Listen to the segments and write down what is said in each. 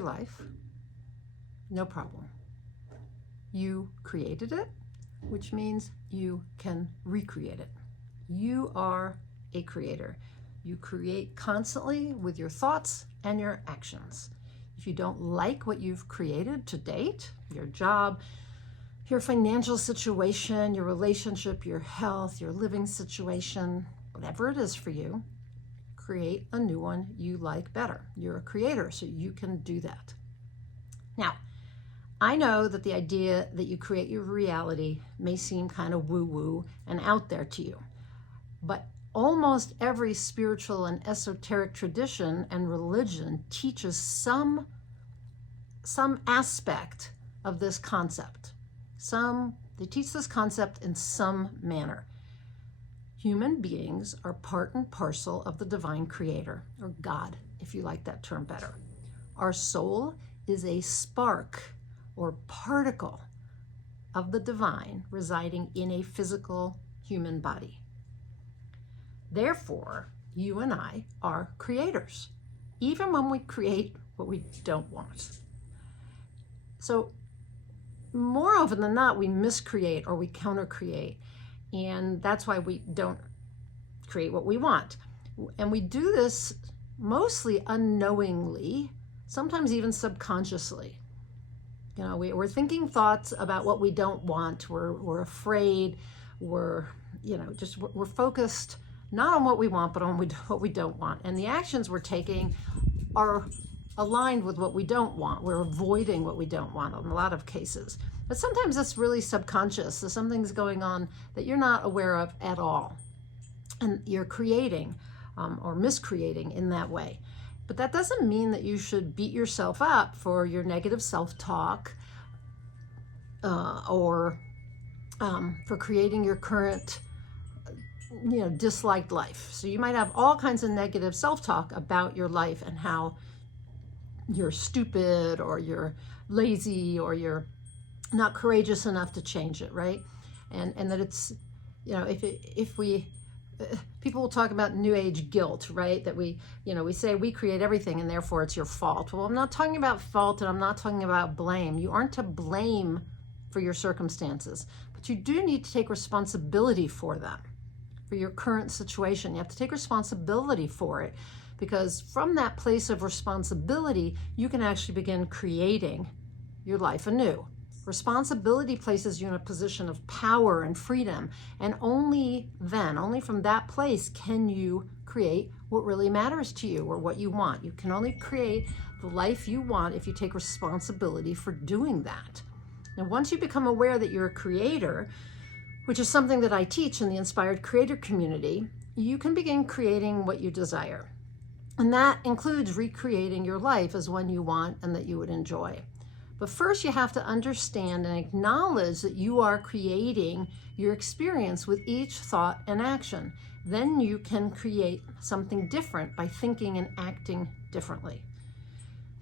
your life, no problem. You created it, which means you can recreate it. You are a creator. You create constantly with your thoughts and your actions. If you don't like what you've created to date, your job, your financial situation, your relationship, your health, your living situation, whatever it is for you, create a new one you like better. You're a creator, so you can do that. Now, I know that the idea that you create your reality may seem kind of woo-woo and out there to you, but almost every spiritual and esoteric tradition and religion teaches some aspect of this concept. They teach this concept in some manner. Human beings are part and parcel of the divine creator, or God, if you like that term better. Our soul is a spark or particle of the divine residing in a physical human body. Therefore, you and I are creators, even when we create what we don't want. So more often than not, we miscreate or we counter-create, and that's why we don't create what we want. And we do this mostly unknowingly, sometimes even subconsciously. You know, we're thinking thoughts about what we don't want. We're afraid. We're focused not on what we want, but on what we don't want. And the actions we're taking are aligned with what we don't want. We're avoiding what we don't want in a lot of cases. But sometimes it's really subconscious. So something's going on that you're not aware of at all. And you're creating or miscreating in that way. But that doesn't mean that you should beat yourself up for your negative self-talk or for creating your current disliked life. So you might have all kinds of negative self-talk about your life and how you're stupid or you're lazy or you're not courageous enough to change it, right? And that it's, people will talk about new age guilt, right? That we say we create everything and therefore it's your fault. Well, I'm not talking about fault and I'm not talking about blame. You aren't to blame for your circumstances, but you do need to take responsibility for them, for your current situation. You have to take responsibility for it, because from that place of responsibility, you can actually begin creating your life anew. Responsibility places you in a position of power and freedom, and only then, only from that place, can you create what really matters to you or what you want. You can only create the life you want if you take responsibility for doing that. And once you become aware that you're a creator, which is something that I teach in the Inspired Creator community, you can begin creating what you desire. And that includes recreating your life as one you want and that you would enjoy. But first you have to understand and acknowledge that you are creating your experience with each thought and action. Then you can create something different by thinking and acting differently.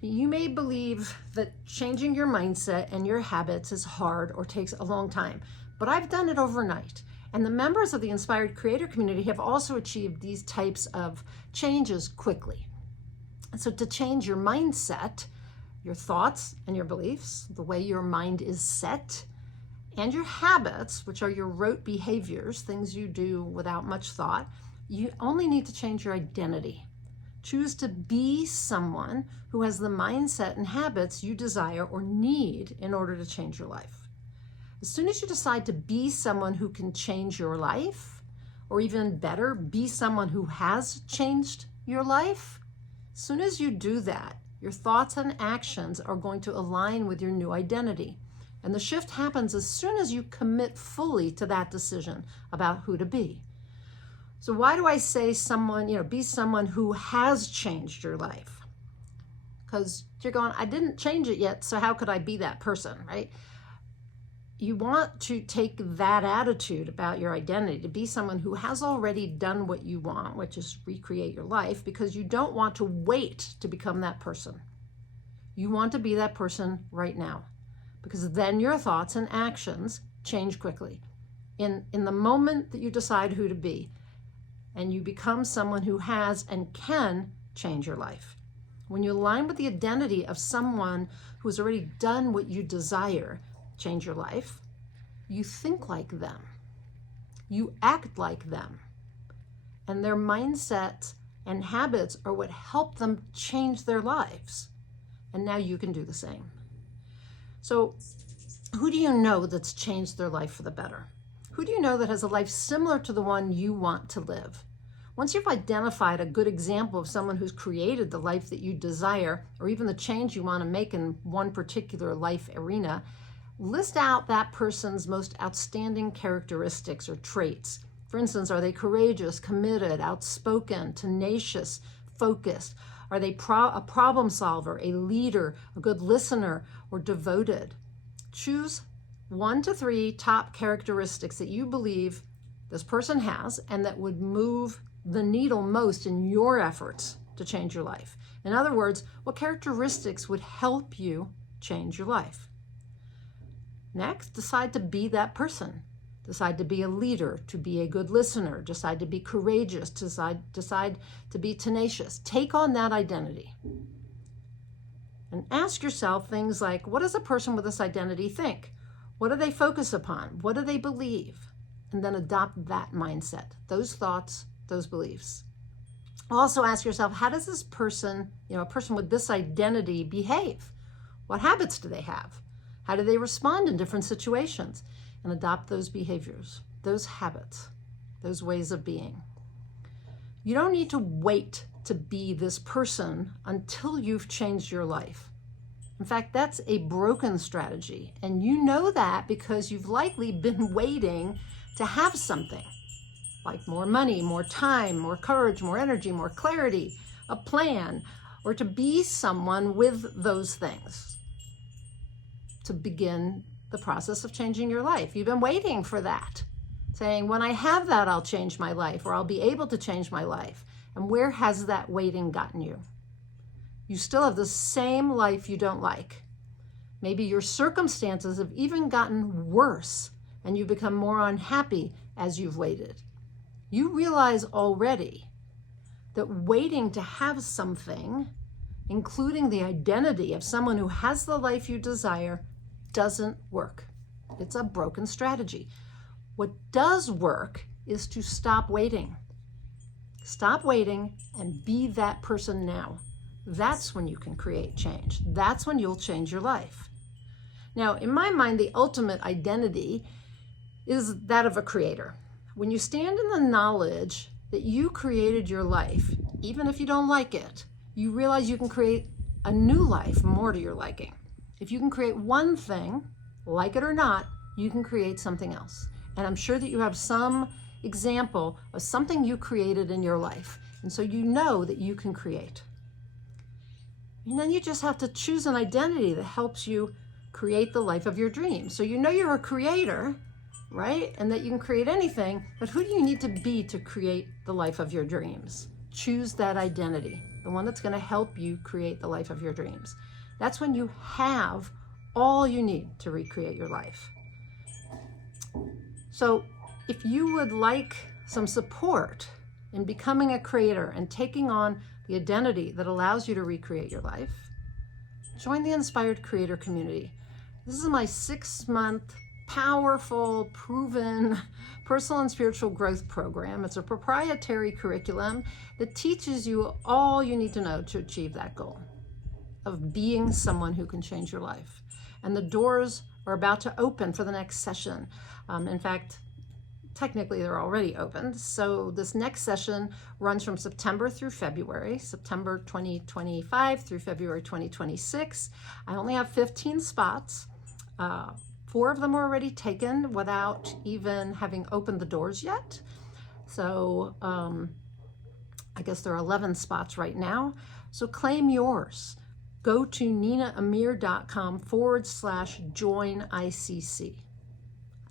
You may believe that changing your mindset and your habits is hard or takes a long time, but I've done it overnight. And the members of the Inspired Creator community have also achieved these types of changes quickly. So to change your mindset, your thoughts and your beliefs, the way your mind is set, and your habits, which are your rote behaviors, things you do without much thought, you only need to change your identity. Choose to be someone who has the mindset and habits you desire or need in order to change your life. As soon as you decide to be someone who can change your life, or even better, be someone who has changed your life, as soon as you do that, your thoughts and actions are going to align with your new identity. And the shift happens as soon as you commit fully to that decision about who to be. So why do I say be someone who has changed your life? Because you're going, I didn't change it yet, so how could I be that person, right? You want to take that attitude about your identity to be someone who has already done what you want, which is recreate your life, because you don't want to wait to become that person. You want to be that person right now, because then your thoughts and actions change quickly. In the moment that you decide who to be, and you become someone who has and can change your life. When you align with the identity of someone who has already done what you desire, change your life, you think like them, you act like them, and their mindset and habits are what help them change their lives. And now you can do the same. So who do you know that's changed their life for the better? Who do you know that has a life similar to the one you want to live? Once you've identified a good example of someone who's created the life that you desire, or even the change you want to make in one particular life arena, list out that person's most outstanding characteristics or traits. For instance, are they courageous, committed, outspoken, tenacious, focused? Are they a problem solver, a leader, a good listener, or devoted? Choose 1 to 3 top characteristics that you believe this person has and that would move the needle most in your efforts to change your life. In other words, what characteristics would help you change your life? Next, decide to be that person. Decide to be a leader, to be a good listener, decide to be courageous, decide to be tenacious. Take on that identity. And ask yourself things like, what does a person with this identity think? What do they focus upon? What do they believe? And then adopt that mindset, those thoughts, those beliefs. Also ask yourself, how does this person, a person with this identity behave? What habits do they have? How do they respond in different situations? And adopt those behaviors, those habits, those ways of being. You don't need to wait to be this person until you've changed your life. In fact, that's a broken strategy. And you know that because you've likely been waiting to have something like more money, more time, more courage, more energy, more clarity, a plan, or to be someone with those things to begin the process of changing your life. You've been waiting for that, saying, when I have that, I'll change my life, or I'll be able to change my life. And where has that waiting gotten you? You still have the same life you don't like. Maybe your circumstances have even gotten worse and you've become more unhappy as you've waited. You realize already that waiting to have something, including the identity of someone who has the life you desire, doesn't work. It's a broken strategy. What does work is to stop waiting. Stop waiting and be that person now. That's when you can create change. That's when you'll change your life. Now, in my mind, the ultimate identity is that of a creator. When you stand in the knowledge that you created your life, even if you don't like it, you realize you can create a new life more to your liking. If you can create one thing, like it or not, you can create something else. And I'm sure that you have some example of something you created in your life. And so you know that you can create. And then you just have to choose an identity that helps you create the life of your dreams. So you know you're a creator, right? And that you can create anything, but who do you need to be to create the life of your dreams? Choose that identity, the one that's going to help you create the life of your dreams. That's when you have all you need to recreate your life. So if you would like some support in becoming a creator and taking on the identity that allows you to recreate your life, join the Inspired Creator community. This is my 6-month, powerful, proven personal and spiritual growth program. It's a proprietary curriculum that teaches you all you need to know to achieve that goal of being someone who can change your life. And the doors are about to open for the next session. In fact, technically they're already open. So this next session runs from September through February, September 2025 through February 2026. I only have 15 spots. 4 of them are already taken without even having opened the doors yet. So I guess there are 11 spots right now. So claim yours. Go to ninaamir.com/join ICC.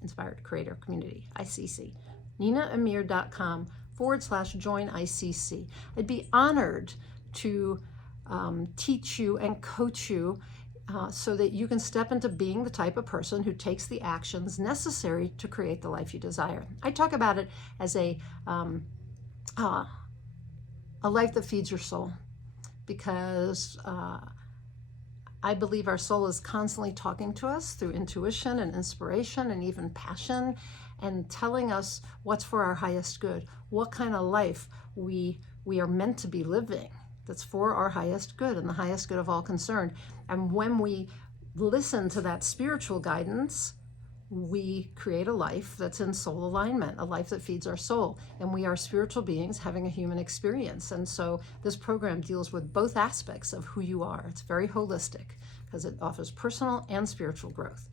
Inspired Creator Community, ICC. ninaamir.com/join ICC. I'd be honored to teach you and coach you so that you can step into being the type of person who takes the actions necessary to create the life you desire. I talk about it as a life that feeds your soul. because I believe our soul is constantly talking to us through intuition and inspiration and even passion, and telling us what's for our highest good, what kind of life we are meant to be living that's for our highest good and the highest good of all concerned. And when we listen to that spiritual guidance, we create a life that's in soul alignment, a life that feeds our soul. And we are spiritual beings having a human experience. And so this program deals with both aspects of who you are. It's very holistic because it offers personal and spiritual growth.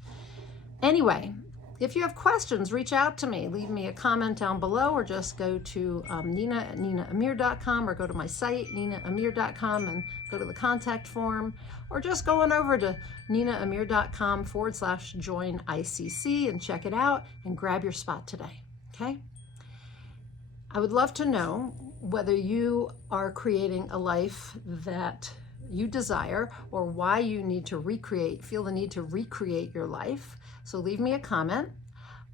Anyway, if you have questions, reach out to me. Leave me a comment down below, or just go to nina@ninaamir.com, or go to my site, ninaamir.com, and go to the contact form, or just go on over to ninaamir.com/join ICC and check it out and grab your spot today, okay? I would love to know whether you are creating a life that you desire, or why you need to feel the need to recreate your life. So leave me a comment.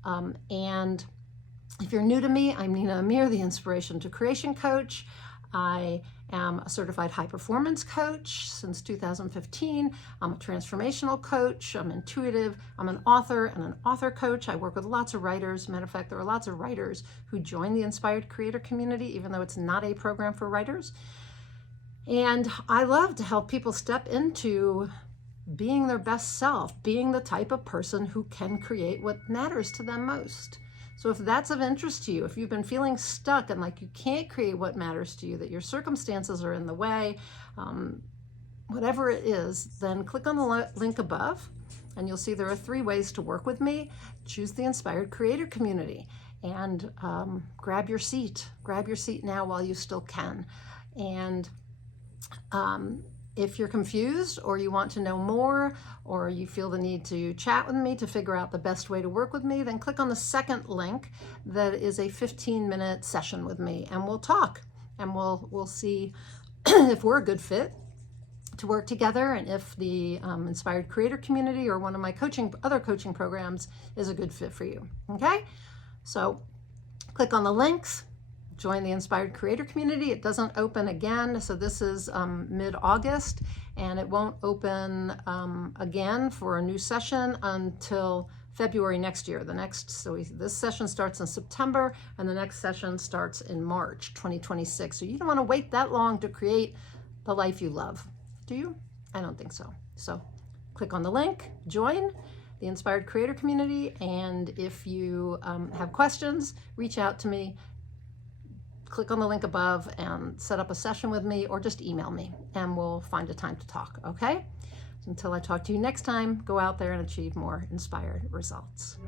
And if you're new to me, I'm Nina Amir, the Inspiration to Creation Coach. I am a certified high performance coach since 2015. I'm a transformational coach. I'm intuitive. I'm an author and an author coach. I work with lots of writers. Matter of fact, there are lots of writers who join the Inspired Creator community, even though it's not a program for writers. And I love to help people step into being their best self, being the type of person who can create what matters to them most. So if that's of interest to you, if you've been feeling stuck and like you can't create what matters to you, that your circumstances are in the way, whatever it is, then click on the link above and you'll see there are 3 ways to work with me. Choose the Inspired Creator community and grab your seat. Grab your seat now while you still can. And if you're confused, or you want to know more, or you feel the need to chat with me to figure out the best way to work with me, then click on the second link that is a 15-minute session with me, and we'll talk, and we'll see if we're a good fit to work together, and if the Inspired Creator community or one of my other coaching programs is a good fit for you. Okay, so click on the links. Join the Inspired Creator community. It doesn't open again, so this is mid-August, and it won't open again for a new session until February next year. This session starts in September, and the next session starts in March 2026. So you don't want to wait that long to create the life you love, do you? I don't think so. So click on the link, join the Inspired Creator community, and if you have questions, reach out to me. Click on the link above and set up a session with me, or just email me and we'll find a time to talk, okay? Until I talk to you next time, go out there and achieve more inspired results.